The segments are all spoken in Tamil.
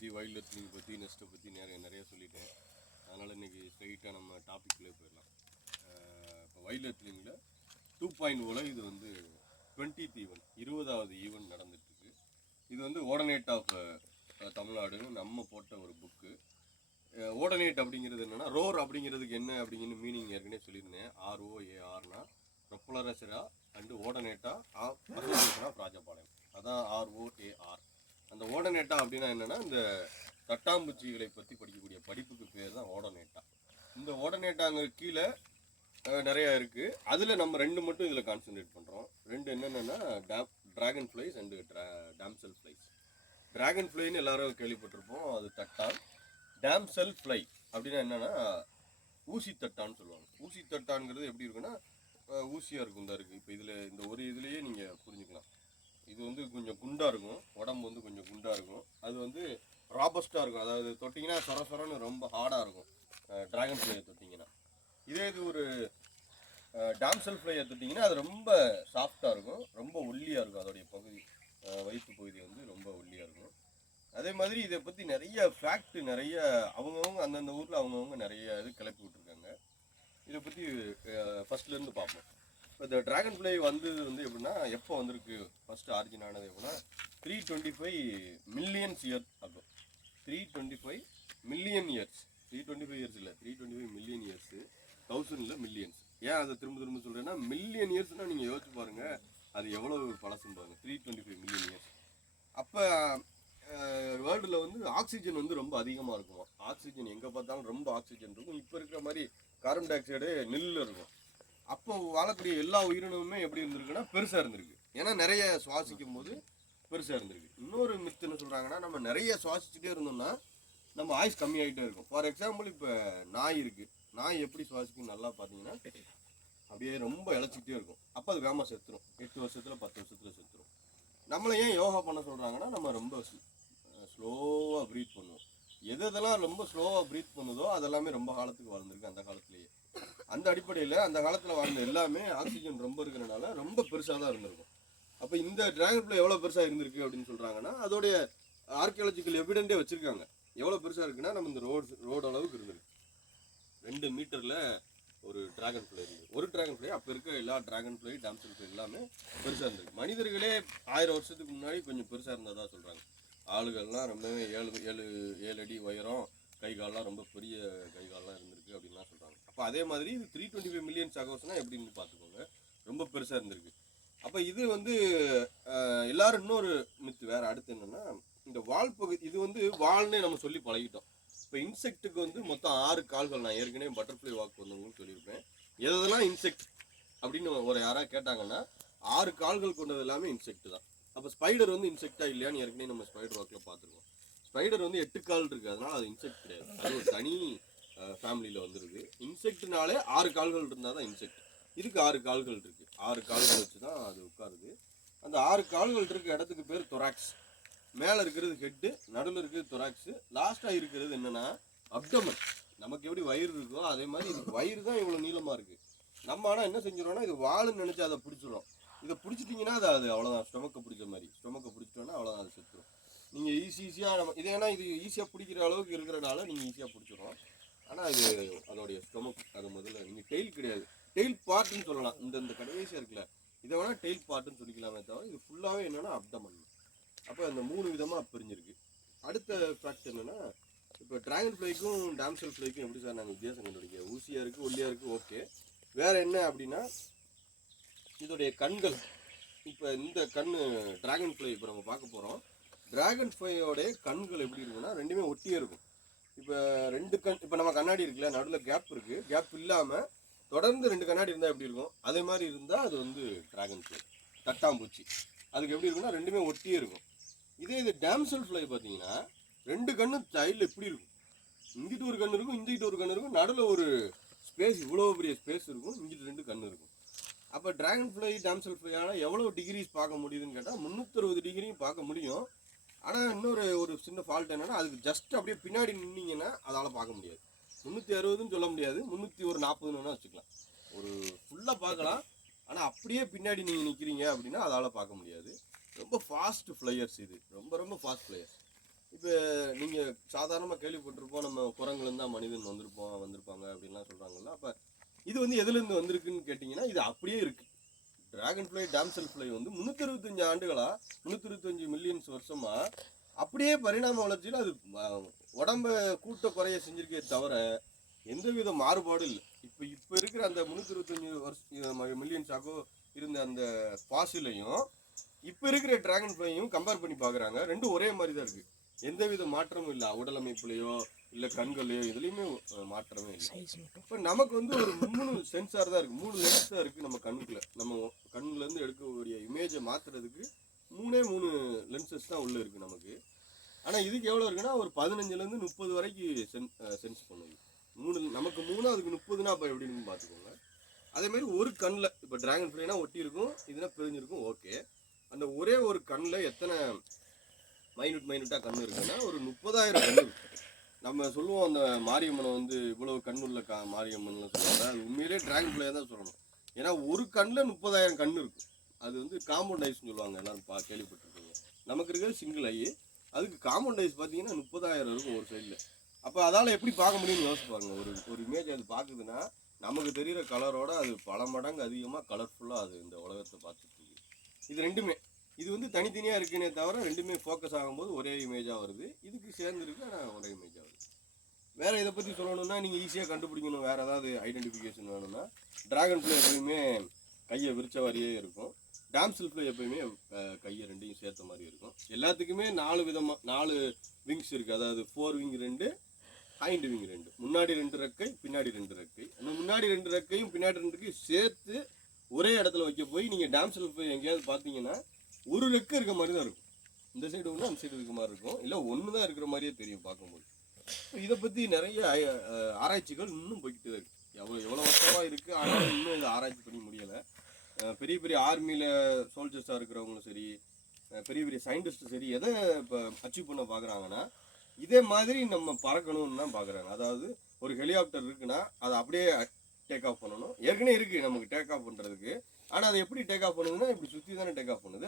பற்றி வைல்ட் எர்த்லிங் பற்றி நெஸ்ட்டை பற்றி நிறைய சொல்லிட்டேன். அதனால் இன்றைக்கி ஸ்ட்ரைட்டாக நம்ம டாப்பிக்லேயே போயிடலாம். இப்போ வைல்ட் எர்த்லிங்கில் 2.0 இது வந்து 20th ஈவெண்ட், 20வது ஈவெண்ட் நடந்துட்டுருக்கு. இது வந்து ஓடனேட் ஆஃப் தமிழ்நாடுன்னு நம்ம போட்ட ஒரு புக்கு. ஓடனேட் அப்படிங்கிறது என்னென்னா, ரோர் அப்படிங்கிறதுக்கு என்ன அப்படிங்கிற மீனிங் ஏற்கனவே சொல்லியிருந்தேன். ROARனா ரொப்பலரசரா அண்டு ஓடனேட்டா அசோசியேஷன் ஆஃப் ராஜபாளையம், அதான் ROAR. அந்த ஓடனேட்டா அப்படின்னா என்னென்னா, இந்த தட்டாம்பூச்சிகளை பற்றி படிக்கக்கூடிய படிப்புக்கு பேர் தான் ஓடனேட்டா. இந்த ஓடனேட்டாங்க கீழே நிறையா இருக்குது. அதில் நம்ம 2 மட்டும் இதில் கான்சன்ட்ரேட் பண்ணுறோம். 2 என்னென்னா dragonflies and damselflies. Dragon ஃப்ளைன்னு எல்லாரும் கேள்விப்பட்டிருப்போம், அது தட்டான். டேம்செல் ஃப்ளை அப்படின்னா என்னென்னா ஊசி தட்டான்னு சொல்லுவாங்க. ஊசி தட்டான்ங்கிறது எப்படி இருக்குன்னா, ஊசியாக இருக்கும் தான் இருக்குது. இப்போ இதில் இந்த ஒரு இதுலேயே நீங்கள் புரிஞ்சுக்கலாம். இது வந்து கொஞ்சம் குண்டாக இருக்கும், உடம்பு வந்து கொஞ்சம் குண்டாக இருக்கும். அது வந்து ராபஸ்ட்டாக இருக்கும், அதாவது தொட்டிங்கன்னா சொரன்னு ரொம்ப ஹார்டாக இருக்கும் ட்ராகன் ஃப்ளையை தொட்டிங்கன்னா. இதே இது ஒரு டேம்செல் ஃப்ளையை தொட்டிங்கன்னா அது ரொம்ப சாஃப்டாக இருக்கும், ரொம்ப ஒல்லியாக இருக்கும். அதோடைய பகுதி, வயிற்று பகுதி வந்து ரொம்ப ஒல்லியாக இருக்கும். அதே மாதிரி இதை பற்றி நிறைய ஃபேக்ட், நிறைய அவங்கவுங்க அந்தந்த ஊரில் அவங்கவுங்க நிறைய இது கிளப்பி விட்ருக்காங்க. இதை பற்றி ஃபஸ்ட்லேருந்து பார்ப்போம். இப்போ இந்த ட்ராகன் ஃப்ளை வந்தது வந்து எப்படின்னா, எப்போ வந்திருக்கு, ஃபஸ்ட்டு ஆரிஜின் ஆனது எப்படின்னா 325 மில்லியன்ஸ் இயர் ஆகும். 325 மில்லியன் இயர்ஸ், 325 இயர்ஸ் இல்லை, 325 மில்லியன் இயர்ஸு, 1000 மில்லியன்ஸ். ஏன் அதை திரும்ப சொல்கிறேன்னா, மில்லியன் இயர்ஸ்னால் நீங்கள் யோசிச்சு பாருங்கள், அது எவ்வளோ பழசுன்னு பாருங்கள். 325 மில்லியன் இயர்ஸ். அப்போ வேர்ல்டில் வந்து ஆக்சிஜன் வந்து ரொம்ப அதிகமாக இருக்குமா. ஆக்சிஜன் எங்கே பார்த்தாலும் ரொம்ப ஆக்சிஜன் இருக்கும். இப்போ இருக்கிற மாதிரி கார்பன் டை ஆக்சைடு நெல்லில் இருக்கும். அப்போ வாழக்கூடிய எல்லா உயிரினமுமே எப்படி இருந்திருக்குன்னா பெருசாக இருந்திருக்கு. ஏன்னா நிறைய சுவாசிக்கும் போது பெருசாக இருந்திருக்கு. இன்னொரு மித்து என்ன சொல்கிறாங்கன்னா, நம்ம நிறைய சுவாசிச்சுட்டே இருந்தோம்னா நம்ம ஆயுஸ் கம்மியாகிட்டே இருக்கும். ஃபார் எக்ஸாம்பிள், இப்போ நாய் இருக்குது. நாய் எப்படி சுவாசிக்கும் நல்லா பார்த்தீங்கன்னா, அப்படியே ரொம்ப இழைச்சிக்கிட்டே இருக்கும். அப்போ அது வேகமாக செத்துரும். 8 வருஷத்தில் 10 வருஷத்தில் செத்துரும். நம்மளை ஏன் யோகா பண்ண சொல்கிறாங்கன்னா, நம்ம ரொம்ப ஸ்லோவாக ப்ரீத் பண்ணுவோம். எதெல்லாம் ரொம்ப ஸ்லோவாக ப்ரீத் பண்ணுதோ அதெல்லாமே ரொம்ப காலத்துக்கு வாழ்ந்துருக்கு அந்த காலத்துலேயே. அந்த அடிப்படையில் அந்த காலத்தில் வாழ்ந்த எல்லாமே ஆக்சிஜன் ரொம்ப இருக்கிறனால ரொம்ப பெருசாக தான் இருந்திருக்கும். அப்போ இந்த ட்ராகன் ஃப்ளை எவ்வளோ பெருசாக இருந்திருக்கு அப்படின்னு சொல்கிறாங்கன்னா, அதோடைய ஆர்கியாலஜிக்கல் எவிடென்ட்டே வச்சுருக்காங்க. எவ்வளோ பெருசாக இருக்குன்னா, நம்ம இந்த ரோடு அளவுக்கு இருந்திருக்கு. 2 மீட்டரில் ஒரு ட்ராகன் ஃப்ளை இருந்தது. ஒரு ட்ராகன் ஃப்ளை, அப்போ இருக்க எல்லா ட்ராகன் ஃப்ளை, டேம்செல் ஃப்ளை எல்லாமே பெருசாக இருந்திருக்கு. மனிதர்களே 1000 வருஷத்துக்கு முன்னாடி கொஞ்சம் பெருசாக இருந்ததாக சொல்கிறாங்க. ஆளுகள்லாம் ரொம்பவே 7 அடி உயரம், கை கால்லாம் ரொம்ப பெரிய கை கால்லாம் இருந்திருக்கு அப்படின்லாம் சொல்கிறாங்க. அப்போ அதே மாதிரி இது 325 மில்லியன் சகோஸ்னா எப்படின்னு பார்த்துக்கோங்க, ரொம்ப பெருசாக இருந்திருக்கு. அப்போ இது வந்து எல்லாரும் இன்னொரு மித்து வேறு. அடுத்து என்னென்னா, இந்த வால் பகுதி, இது வந்து வால்னே நம்ம சொல்லி பழகிட்டோம். இப்போ இன்செக்ட்டுக்கு வந்து மொத்தம் 6 கால்கள். நான் ஏற்கனவே பட்டர்ஃப்ளை வாக் வந்தவங்கன்னு சொல்லியிருப்பேன். எதெல்லாம் இன்செக்ட் அப்படின்னு யாராவது கேட்டாங்கன்னா, 6 கால்கள் கொண்டது எல்லாமே இன்செக்ட் தான். அப்போ ஸ்பைடர் வந்து இன்செக்டா இல்லையான்னு ஏற்கனவே நம்ம ஸ்பைடர் வாக்கில் பார்த்துருக்கோம். ஸ்பைடர் வந்து 8 கால் இருக்குது, அதனால் அது இன்செக்ட் கிடையாது. அது ஒரு தனி ஃபேமிலியில் வந்துருக்கு. இன்செக்ட்னாலே 6 கால்கள் இருந்தால் தான் இன்செக்ட். இதுக்கு 6 கால்கள் இருக்குது. 6 கால்கள் வச்சு தான் அது உட்காருது. அந்த 6 கால்கள் இருக்க இடத்துக்கு பேர் தொராக்ஸ். மேலே இருக்கிறது ஹெட்டு, நடுவில் இருக்கிறது தொராக்ஸு, லாஸ்ட்டாக இருக்கிறது என்னென்னா அப்டமன். நமக்கு எப்படி வயிறு இருக்கோ அதே மாதிரி இதுக்கு வயிறு தான் இவ்வளோ நீளமாக இருக்குது. நம்ம ஆனால் என்ன செஞ்சிடறோம்னா, இது வாழுன்னு நினச்சி அதை பிடிச்சிடும். இதை பிடிச்சிட்டிங்கன்னா அது அவ்வளோதான். ஸ்டொமக்கை பிடிச்ச மாதிரி, ஸ்டொமக்கை பிடிச்சிட்டோன்னா அவ்வளோதான், அது செத்துரும். நீங்கள் ஈஸியாக நம்ம இது, ஏன்னா இது ஈஸியாக பிடிக்கிற அளவுக்கு இருக்கிறனால நீங்கள் ஈஸியாக பிடிச்சிடும். ஆனால் இது அதோடைய ஸ்டொமக், அது முதல்ல நீங்கள் டெய்ல் கிடையாது, டெய்ல் பார்ட்டுன்னு சொல்லலாம். இந்த கடைசியாக இருக்குல்ல, இதை வேணால் டெய்ல் பார்ட்டுன்னு சொல்லிக்கலாமே தவிர இது ஃபுல்லாகவே என்னென்னா அப்டமன். அப்போ அந்த 3 விதமாக பிரிஞ்சிருக்கு. அடுத்த ஃபேக்ட் என்னென்னா, இப்போ ட்ராகன் ஃப்ளைக்கும் டேம்செல் ஃப்ளைக்கும் எப்படி சார் நாங்கள் வித்தியாசம் கண்டுபிடிக்க? ஊசியாக இருக்குது, ஒல்லியாக இருக்குது, ஓகே. வேறு என்ன அப்படின்னா, இதோடைய கண்கள். இப்போ இந்த கண் ட்ராகன் ஃப்ளை இப்போ நம்ம பார்க்க போகிறோம். ட்ராகன் ஃப்ளையோடைய கண்கள் எப்படி இருக்குன்னா, ரெண்டுமே ஒட்டியே இருக்கும். இப்போ 2 கண், இப்போ நம்ம கண்ணாடி இருக்குல்ல, நடுவில் கேப் இருக்குது. கேப் இல்லாமல் தொடர்ந்து 2 கண்ணாடி இருந்தால் எப்படி இருக்கும், அதே மாதிரி இருந்தால் அது வந்து ட்ராகன் ஃப்ளை, தட்டாம்பூச்சி. அதுக்கு எப்படி இருக்குன்னா, ரெண்டுமே ஒட்டியே இருக்கும். இதே இது டேம்செல் ஃப்ளை பார்த்தீங்கன்னா, 2 கண்ணு சைடில் எப்படி இருக்கும், இங்கிட்டு ஒரு கண் இருக்கும், இங்கிட்டு ஒரு கண் இருக்கும், நடுவில் ஒரு ஸ்பேஸ், இவ்வளோ பெரிய ஸ்பேஸ் இருக்கும், இங்கிட்டு 2 கண் இருக்கும். அப்போ ட்ராகன் ஃப்ளை டேம்செல் ஃப்ளையால் எவ்வளோ டிகிரிஸ் பார்க்க முடியுதுன்னு கேட்டால் 360 டிகிரியும் பார்க்க முடியும். ஆனால் ஒரு சின்ன ஃபால்ட் என்னென்னா, அதுக்கு ஜஸ்ட் அப்படியே பின்னாடி நின்னீங்கன்னா அதால் பார்க்க முடியாது. 360ன்னு சொல்ல முடியாது, 340 வச்சுக்கலாம். ஒரு ஃபுல்லாக பார்க்கலாம், ஆனால் அப்படியே பின்னாடி நீங்கள் நிற்கிறீங்க அப்படின்னா அதால் பார்க்க முடியாது. ரொம்ப ஃபாஸ்ட் ஃப்ளையர்ஸ் இது, ரொம்ப ஃபாஸ்ட் ஃப்ளையர்ஸ். இப்போ நீங்கள் சாதாரணமாக கேள்விப்பட்டிருப்போம், நம்ம குரங்குலேருந்து தான் மனிதன் வந்திருப்பாங்க அப்படின்லாம் சொல்கிறாங்கல்ல. அப்போ இது வந்து எதுலேருந்து வந்திருக்குன்னு கேட்டிங்கன்னா, இது அப்படியே இருக்குது. டிராகன் ஃப்ளை டாம்செல் ஃப்ளை வந்து 325 ஆண்டுகளாக 325 மில்லியன்ஸ் வருஷமாக அப்படியே பரிணாம வளர்ச்சியில் அது உடம்ப கூட்ட குறைய செஞ்சிருக்கே தவிர எந்தவித மாறுபாடும் இல்லை. இப்போ இருக்கிற அந்த 325 மில்லியன்ஸாகோ இருந்த அந்த ஃபாசிலையும் இப்போ இருக்கிற டிராகன் ஃப்ளையும் கம்பேர் பண்ணி பார்க்குறாங்க. ரெண்டும் ஒரே மாதிரி தான் இருக்குது. எந்தவித மாற்றமும் இல்லை. உடலமைப்புலையோ இல்லை கண்களையோ இதுலேயுமே மாற்றமே இல்லை. இப்போ நமக்கு வந்து ஒரு 3 சென்சார் தான் இருக்குது, 3 லென்ஸ் தான் இருக்குது நம்ம கண்ணுக்குள்ள. நம்ம கண்ணுலேருந்து எடுக்கக்கூடிய இமேஜை மாற்றுறதுக்கு 3 லென்சஸ் தான் உள்ளே இருக்குது நமக்கு. ஆனால் இதுக்கு எவ்வளோ இருக்குன்னா ஒரு 15லேருந்து 30 வரைக்கும் சென்ஸ் பண்ணுது. நமக்கு 3 அதுக்கு 30னா அப்போ எப்படின்னு பார்த்துக்கோங்க. அதேமாதிரி ஒரு கண்ணில் இப்போ டிராகன் ஃப்ளைனா ஒட்டி இருக்கும், இதுனா பிரிஞ்சிருக்கும். ஓகே, அந்த ஒரே ஒரு கண்ணில் எத்தனை மைனூட்டாக கண் இருக்குன்னா ஒரு 30,000 கண் இருக்கு. நம்ம சொல்லுவோம் அந்த மாரியம்மனை வந்து இவ்வளவு கண்ணுள்ள மாரியம்மன் சொல்லுவாங்க. அது உண்மையிலேயே டிராகன் ஃப்ளையாக தான் சொல்லணும். ஏன்னா ஒரு கண்ணில் 30,000 கண் இருக்கும். அது வந்து காம்பவுண்ட் ஐஸ்ன்னு சொல்லுவாங்க, எல்லாரும் கேள்விப்பட்டிருக்கீங்க. நமக்கு இருக்கிறது சிங்கிள் ஐ, அதுக்கு காம்பவுண்ட் ஐஸ் பார்த்தீங்கன்னா 30,000 இருக்கும் ஒரு சைடில். அப்போ அதால் எப்படி பார்க்க முடியும்னு யோசிச்சு பாருங்க. ஒரு இமேஜ் அது பார்க்குதுன்னா நமக்கு தெரிகிற கலரோட அது பல மடங்கு அதிகமாக கலர்ஃபுல்லாக அது இந்த உலகத்தை பார்த்துட்டு இருக்கு. இது ரெண்டுமே இது வந்து தனித்தனியாக இருக்குன்னே தவிர ரெண்டுமே ஃபோக்கஸ் ஆகும்போது ஒரே இமேஜாக வருது. இதுக்கு சேர்ந்துருக்கு, ஆனால் ஒரே இமேஜாக வருது. வேறு இதை பற்றி சொல்லணும்னா நீங்கள் ஈஸியாக கண்டுபிடிக்கணும். வேறு ஏதாவது ஐடென்டிஃபிகேஷன் வேணும்னா டிராகன் ஃப்ளை எப்பயுமே கையை விரிச்ச மாதிரியே இருக்கும். டாம்செல் ஃப்ளை எப்பயுமே கையை ரெண்டையும் சேர்த்த மாதிரி இருக்கும். எல்லாத்துக்குமே 4 விங்ஸ் இருக்குது. அதாவது 4 விங் 2, ஹைண்ட் விங் 2, முன்னாடி 2 ரெக்கை, பின்னாடி 2 ரெக்கை. அந்த முன்னாடி 2 ரெக்கையும் பின்னாடி 2 ரெக்கையும் சேர்த்து ஒரே இடத்துல வைக்க போய் நீங்கள் டாம்செல் ஃப்ளை எங்கேயாவது பார்த்தீங்கன்னா ஒரு ரெக்கை இருக்க மாதிரி தான் இருக்கும். இந்த சைடு ஒன்று அந்த சைடு இருக்க மாதிரி இருக்கும், இல்லை ஒன்று தான் இருக்கிற மாதிரியே தெரியும் பார்க்கும்போது. இதை பற்றி நிறைய ஆராய்ச்சிகள் இன்னும் போய்கிட்டு தான் இருக்குது. எவ்வளோ வருஷமாக இருக்குது, ஆனாலும் இன்னும் இதை ஆராய்ச்சி பண்ணி முடியலை. பெரிய பெரிய ஆர்மியில் சோல்ஜர்ஸாக இருக்கிறவங்களும் சரி, பெரிய பெரிய சயின்டிஸ்ட்டும் சரி, எதை இப்போ அச்சீவ் பண்ண பார்க்குறாங்கன்னா இதே மாதிரி நம்ம பறக்கணும்னு தான் பார்க்குறாங்க. அதாவது ஒரு ஹெலிகாப்டர் இருக்குன்னா அதை அப்படியே டேக் ஆஃப் பண்ணணும். ஏற்கனவே இருக்குது நமக்கு டேக் ஆஃப் பண்ணுறதுக்கு. ஆனால் அது எப்படி டேக் ஆஃப் பண்ணுதுன்னா இப்படி சுற்றி தானே டேக் ஆஃப் பண்ணுது.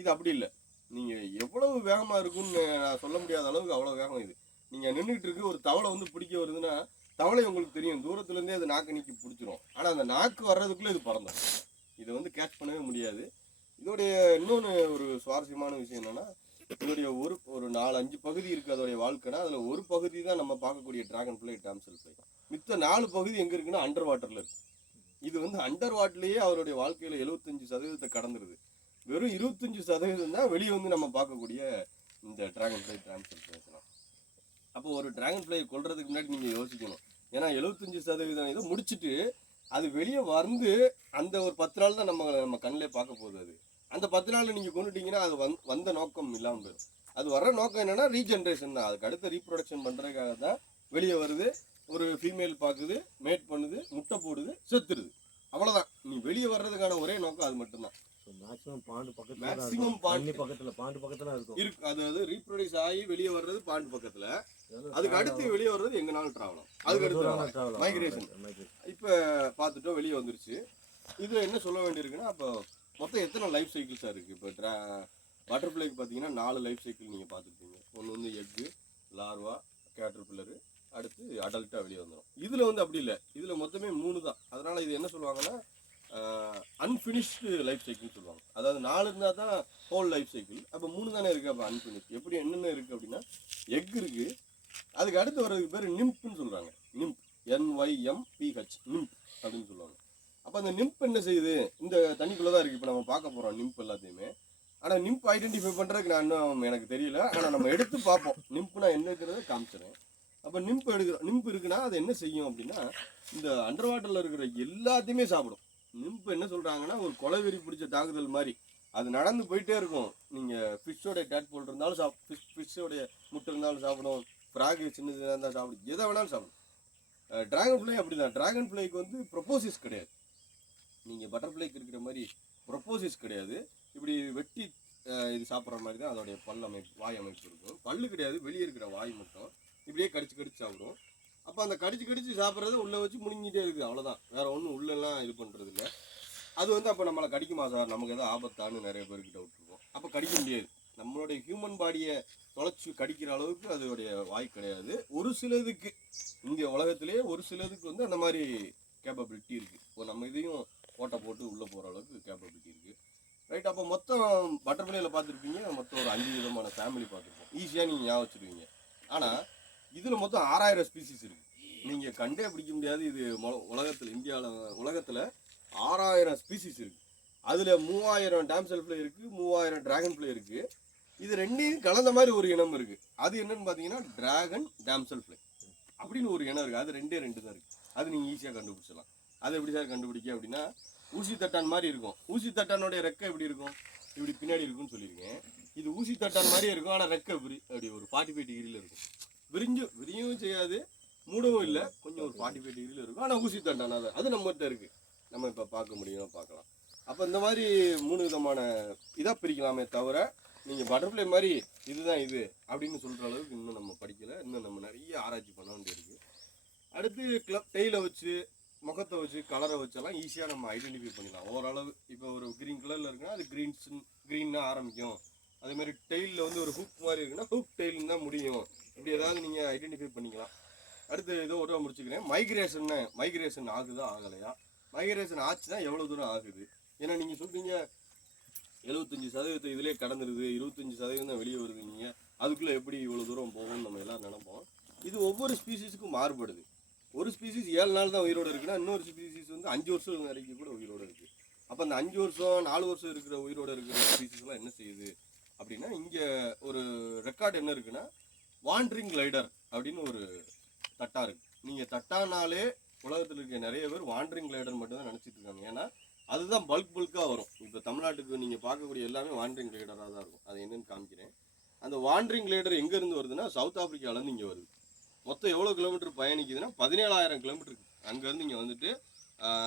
இது அப்படி இல்லை. நீங்கள் எவ்வளவு வேகமாக இருக்குன்னு நான் சொல்ல முடியாத அளவுக்கு அவ்வளோ வேகம் இது. நீங்கள் நின்றுட்டு இருக்கு, ஒரு தவளை வந்து பிடிக்க வருதுன்னா தவளை உங்களுக்கு தெரியும், தூரத்துலேருந்தே அது நாக்கு நீக்கி பிடிச்சிரும். ஆனால் அந்த நாக்கு வர்றதுக்குள்ளே இது பறந்தோம். இதை வந்து கேட்ச் பண்ணவே முடியாது. இதோடைய இன்னொன்று ஒரு சுவாரஸ்யமான விஷயம் என்னென்னா, இதோடைய ஒரு 4-5 பகுதி இருக்குது அதோடைய வாழ்க்கைனா. அதில் ஒரு பகுதி தான் நம்ம பார்க்கக்கூடிய டிராகன் ஃப்ளை டாம்செல் ஃப்ளை. மித்த 4 பகுதி எங்கே இருக்குன்னா அண்டர் வாட்டரில் இருக்குது. இது வந்து அண்டர் வாட்டர்லேயே அவருடைய வாழ்க்கையில் 75% கடந்துருது. வெறும் 25% தான் வெளியே வந்து நம்ம பார்க்கக்கூடிய இந்த டிராகன் ஃப்ளை டாம்செல் ஃப்ளைஸ்லாம். அப்போ ஒரு டிராகன் ஃப்ளை கொல்றதுக்கு முன்னாடி நீங்கள் யோசிக்கணும். ஏன்னா 75% இதை முடிச்சுட்டு அது வெளியே வந்து அந்த ஒரு 10 நாள் தான் நம்ம கண்ணிலே பார்க்க போகுது. அது அந்த 10 நாளில் நீங்கள் கொண்டுட்டீங்கன்னா அது வந்த நோக்கம் இல்லாமல் போயிடும். அது வர்ற நோக்கம் என்னென்னா ரீஜென்ரேஷன் தான். அதுக்கு அடுத்த ரீப்ரொடக்ஷன் பண்ணுறதுக்காக தான் வெளியே வருது. ஒரு ஃபீமேல் பார்க்குது, மேட் பண்ணுது, முட்டை போடுது, செத்துருது. அவ்வளோதான். நீ வெளியே வர்றதுக்கான ஒரே நோக்கம் அது மட்டும்தான். மேக்ஸிமம் பாண்டு பக்கத்துல இருக்கும். அதாவது ரீப்ரொடியூஸ் ஆகி வெளியே வர்றது பாண்டு பக்கத்தில். அதுக்கு அடுத்து வெளியே வர்றது எங்கனாலும் ட்ராவலாம். அதுக்கு அடுத்து மைக்ரேஷன். இப்போ பார்த்துட்டோம், வெளியே வந்துருச்சு. இதில் என்ன சொல்ல வேண்டியிருக்குன்னா, அப்போ மொத்தம் எத்தனை லைஃப் சைக்கிள்ஸாக இருக்குது. இப்போ பட்டர்ஃப்ளைக்கு பார்த்தீங்கன்னா 4 லைஃப் சைக்கிள் நீங்கள் பார்த்துருப்பீங்க. ஒன்று வந்து எக்கு, லார்வா, கேட்டர்பில்லரு, அடுத்து அடல்ட்டாக வெளியே வந்துடும். இதில் வந்து அப்படி இல்லை. இதில் மொத்தமே 3 தான். அதனால் இது என்ன சொல்லுவாங்கன்னா அன்ஃபினிஷ்டு லைஃப் சைக்கிள்னு சொல்லுவாங்க. அதாவது 4 இருந்தால் தான் ஹோல் லைஃப் சைக்கிள். அப்போ 3 தானே இருக்குது. அப்போ அன்ஃபினிஷ் எப்படி என்னென்ன இருக்குது அப்படின்னா, எக் இருக்குது. அதுக்கு அடுத்து வர்றதுக்கு பேர் நிம்ப்னு சொல்கிறாங்க. நிம்ப், NYMPH, நிம்ப் அப்படின்னு சொல்லுவாங்க. அப்போ அந்த நிம்ப் என்ன செய்யுது, இந்த தண்ணிக்குள்ளே தான் இருக்குது. இப்போ நம்ம பார்க்க போகிறோம் நிம்ப் எல்லாத்தையுமே. ஆனால் நிம்ப் ஐடென்டிஃபை பண்ணுறதுக்கு நான் இன்னும் எனக்கு தெரியல. ஆனால் நம்ம எடுத்து பார்ப்போம். நிம்ப்னா என்னங்கிறத காமிச்சிடுறேன். அப்போ நிம்ப் இருக்குன்னா அது என்ன செய்யும் அப்படின்னா, இந்த அண்டர் வாட்டரில் இருக்கிற எல்லாத்தையுமே சாப்பிடும். நிம்ப் என்ன சொல்கிறாங்கன்னா, ஒரு கொலைவெறி பிடிச்ச தாக்குதல் மாதிரி அது நடந்து போயிட்டே இருக்கும். நீங்கள் ஃபிஷ்ஷோடைய டேட்போல் இருந்தாலும் ஃபிஷ்ஷோடைய முட்டை இருந்தாலும் சாப்பிடும். ஃப்ராகு சின்னதாக இருந்தால் சாப்பிடும். எதை வேணாலும் சாப்பிடும். டிராகன் ஃப்ளை அப்படி தான். டிராகன் ஃப்ளைக்கு வந்து ப்ரொப்போசிஸ் கிடையாது. நீங்கள் பட்டர்ஃப்ளைக்கு இருக்கிற மாதிரி ப்ரொப்போசிஸ் கிடையாது. இப்படி வெட்டி இது சாப்பிட்ற மாதிரி தான் அதோடைய வாய் அமைப்பு இருக்கும். பல்லு கிடையாது, வெளியே இருக்கிற வாய் மட்டும் இப்படியே கடிச்சு சாப்பிடும். அப்போ அந்த கடிச்சு சாப்பிட்றத உள்ளே வச்சு முழுங்கிட்டே இருக்குது. அவ்வளோதான், வேறு ஒன்றும் உள்ளெல்லாம் இது பண்ணுறது இல்லை. அது வந்து அப்போ நம்மளை கடிக்குமா சார், நமக்கு எதாவது ஆபத்தான்னு நிறைய பேருக்கு டவுட் இருக்கும். அப்போ கடிக்க முடியாது. நம்மளுடைய ஹியூமன் பாடியை தொலைச்சி கடிக்கிற அளவுக்கு அதோடைய வாய் கிடையாது. ஒரு சிலதுக்கு இங்கே உலகத்திலேயே ஒரு சிலதுக்கு வந்து அந்த மாதிரி கேப்பபிலிட்டி இருக்குது. இப்போ நம்ம இதையும் ஓட்டை போட்டு உள்ளே போகிற அளவுக்கு கேப்பபிலிட்டி இருக்குது. ரைட், அப்போ மொத்தம் பட்டர்ஃப்ளைல பார்த்துருப்பீங்க, மொத்தம் ஒரு 5 விதமான ஃபேமிலி பார்த்துருப்போம். ஈஸியாக நீங்கள் ஞாபகம் வச்சுருவீங்க. ஆனால் இதில் மொத்தம் 6000 ஸ்பீசிஸ் இருக்குது. நீங்கள் கண்டே பிடிக்க முடியாது. இது உலகத்தில் உலகத்தில் 6000 ஸ்பீசிஸ் இருக்குது. அதில் 3000 டேம்செல் ஃப்ளை இருக்குது, 3000 டிராகன் ஃப்ளை இருக்குது. இது ரெண்டையும் கலந்த மாதிரி ஒரு இனம் இருக்குது. அது என்னன்னு பார்த்தீங்கன்னா டிராகன் டேம்செல் ஃப்ளை அப்படின்னு ஒரு இனம் இருக்குது. அது ரெண்டே தான் இருக்குது. அது நீங்கள் ஈஸியாக கண்டுபிடிச்சலாம். அது எப்படி சார் கண்டுபிடிக்க அப்படின்னா, ஊசி தட்டான் மாதிரி இருக்கும். ஊசி தட்டானோடைய ரெக்கை எப்படி இருக்கும், இப்படி பின்னாடி இருக்குன்னு சொல்லியிருக்கேன். இது ஊசி தட்டான் மாதிரியே இருக்கும், ஆனால் ரெக்கை அப்படி ஒரு 45 டிகிரியில் இருக்கும். விரியவும் செய்யாது, மூடவும் இல்லை, கொஞ்சம் ஒரு 45 டிகிரியில் இருக்கும். ஆனால் ஊசி தட்டான் அது நம்மகிட்ட இருக்குது. நம்ம இப்போ பார்க்க முடியும், பார்க்கலாம். அப்போ இந்த மாதிரி 3 விதமான இதாக பிரிக்கலாமே தவிர, நீங்கள் பட்டர்ஃப்ளை மாதிரி இதுதான் இது அப்படின்னு சொல்கிற அளவுக்கு இன்னும் நம்ம படிக்கலை. இன்னும் நம்ம நிறைய ஆராய்ச்சி பண்ண வேண்டியிருக்கு. அடுத்து டெய்லை வச்சு, முகத்தை வச்சு, கலரை வச்செல்லாம் ஈஸியாக நம்ம ஐடென்டிஃபை பண்ணிடலாம் ஓரளவு. இப்போ ஒரு க்ரீன் கலரில் இருக்குன்னா அது க்ரீன்னா ஆரம்பிக்கும். அதேமாதிரி டெய்லில் வந்து ஒரு ஹூக் மாதிரி இருக்குன்னா ஹூக் டெய்லின்னு தான் முடியும். இப்படி ஏதாவது நீங்கள் ஐடென்டிஃபை பண்ணிக்கலாம். அடுத்து ஏதோ ஒரு முடிச்சுக்கிறேன். மைக்ரேஷன் ஆகுதா ஆகலையா, மைக்ரேஷன் ஆச்சுன்னா எவ்வளோ தூரம் ஆகுது. ஏன்னா நீங்கள் சொல்கிறீங்க 75% இதிலே கடந்துருது, 25% தான் வெளியே வருது. நீங்கள் அதுக்குள்ளே எப்படி இவ்வளோ தூரம் போகும்னு நம்ம எல்லோரும் நினைப்போம். இது ஒவ்வொரு ஸ்பீசிஸுக்கும் மாறுபடுது. ஒரு ஸ்பீசிஸ் 7 நாள் தான் உயிரோடு இருக்குன்னா, இன்னொரு ஸ்பீசிஸ் வந்து 5 வருஷம் வரைக்கும் கூட உயிரோடு இருக்குது. அப்போ அந்த 5 வருஷம் 4 வருஷம் இருக்கிற உயிரோடு இருக்கிற ஸ்பீசிஸ்லாம் என்ன செய்யுது அப்படின்னா, இங்கே ஒரு ரெக்கார்டு என்ன இருக்குன்னா, வாண்டரிங் கிளைடர் அப்படின்னு ஒரு தட்டா இருக்குது. நீங்கள் தட்டானாலே உலகத்தில் இருக்க நிறைய பேர் வாண்டரிங் கிளைடர் மட்டும்தான் நினச்சிட்டு இருக்காங்க. ஏன்னா அதுதான் பல்காக வரும். இப்போ தமிழ்நாட்டுக்கு நீங்கள் பார்க்கக்கூடிய எல்லாமே வாண்டரிங் கிளைடராக தான் இருக்கும். அது என்னென்னு காமிக்கிறேன். அந்த வாண்டரிங் கிளைடர் எங்கேருந்து வருதுன்னா, சவுத் ஆஃப்ரிக்காவிலேருந்து இங்கே வருது. மொத்தம் எவ்வளோ கிலோமீட்டர் பயணிக்குதுன்னா 17000 கிலோமீட்டர். அங்கேருந்து இங்கே வந்துட்டு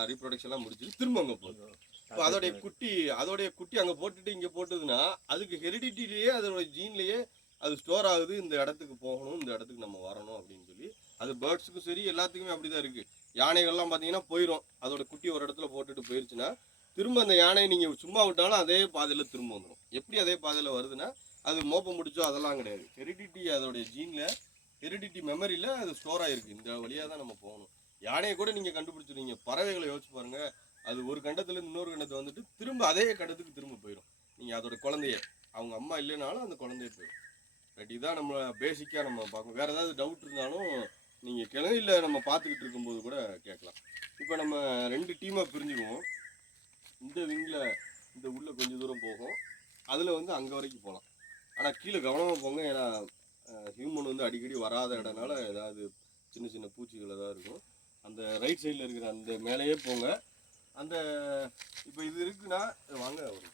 ரீப்ரொடக்ஷன்லாம் முடிச்சுட்டு திரும்ப அங்கே போகுது. இப்போ அதோடைய குட்டி அங்கே போட்டுட்டு இங்கே போட்டுதுன்னா, அதுக்கு ஹெரிடிட்டிலேயே அதோட ஜீன்லேயே அது ஸ்டோர் ஆகுது. இந்த இடத்துக்கு போகணும், இந்த இடத்துக்கு நம்ம வரணும் அப்படின்னு சொல்லி. அது பேர்ட்ஸுக்கும் சரி எல்லாத்துக்குமே அப்படி தான் இருக்குது. யானைகள்லாம் பார்த்தீங்கன்னா போயிடும். அதோட குட்டி ஒரு இடத்துல போட்டுட்டு போயிடுச்சுன்னா, திரும்ப அந்த யானையை நீங்கள் சும்மா விட்டாலும் அதே பாதையில் திரும்ப வந்துடும். எப்படி அதே பாதையில் வருதுன்னா, அது மோப்பம் முடிச்சோ அதெல்லாம் கிடையாது. ஹெரிடிட்டி அதோடைய ஜீனில், ஹெரிடிட்டி மெமரியில் அது ஸ்டோர் ஆகிருக்கு. இந்த வழியாக தான் நம்ம போகணும். யானையை கூட நீங்கள் கண்டுபிடிச்சிருவீங்க. பறவைகளை யோசிச்சு பாருங்கள். அது ஒரு கண்டத்துலேருந்து இன்னொரு கண்டத்தை வந்துட்டு திரும்ப அதே கண்டத்துக்கு திரும்ப போயிடும். நீங்கள் அதோட குழந்தைய, அவங்க அம்மா இல்லைனாலும் அந்த குழந்தைய போயிடும். பட் இதான் நம்ம பேசிக்காக நம்ம பார்க்கணும். வேறு ஏதாவது டவுட் இருந்தாலும் நீங்கள் கிளறியில் நம்ம பார்த்துக்கிட்டு இருக்கும்போது கூட கேட்கலாம். இப்போ நம்ம 2 டீமாக பிரிஞ்சுக்குவோம். இந்த விங்கில் இந்த உள்ள கொஞ்சம் தூரம் போகும். அதில் வந்து அங்கே வரைக்கும் போகலாம். ஆனால் கீழே கவனமாக போங்க. ஏன்னா ஹியூமன் வந்து அடிக்கடி வராத இடனால ஏதாவது சின்ன சின்ன பூச்சிகள் ஏதாவது இருக்கும். அந்த ரைட் சைடில் இருக்கிற அந்த மேலேயே போங்க. அந்த இப்போ இது இருக்குன்னா வாங்க வரும்.